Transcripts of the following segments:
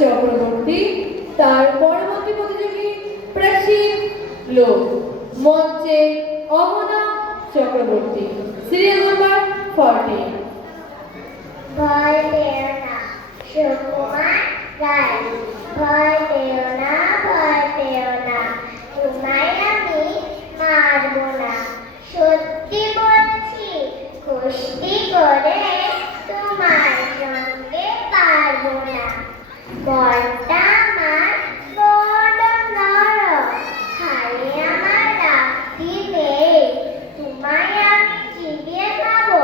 চক্রবর্তী, তার পরবর্তী প্রতিযোগী প্রাচীন লোক, মঞ্চে অমনা চক্রবর্তী, সিরিয়াল নাম্বার 40। ভয় পেও না, সুকুমার রায়। ভয় পেও না, ভয় পেও না, তোমায় আমি মারব না। সত্যি বলছি, কুস্তি করে তোমার সঙ্গে পারব না। বলটা আমার বড় নরম, হাড়ে আমার রাখতে নেই। তোমায় আমি চিবিয়ে খাবো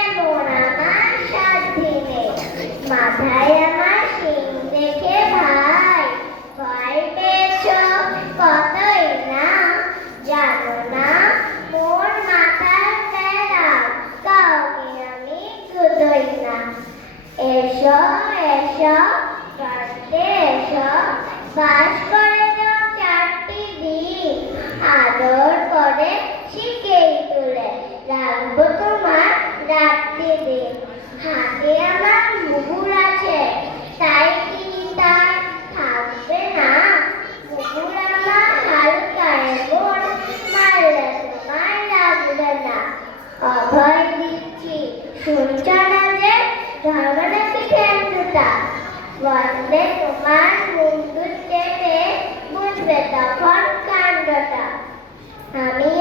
এমন আমার সাধ্যি নেই। মাথায় আমার শিং দেখে ভাই ভয় পেয়েছ কতই না, জানো না মোর মাথার বেড়া কাউকে আমি গুদই না। এসো এসো কাটতে এসো, বাস করে যাও 4টি দিন। আদর করে শিখেই তুলে রাখবো তোমার রাত্রি দিন। হাতে আমার মুগুর আছে, তাই কি তার থাকবে না? মুগুর আমার হালকায় মোর, মারলে তোমার লাগবে না। অভয় দিচ্ছি শুনছ না যে, ধরবে নাকি ঠেংটুটা? বললে তোমার মুন্ডু চেপে বুঝবে তখন কাণ্ডটা। আমি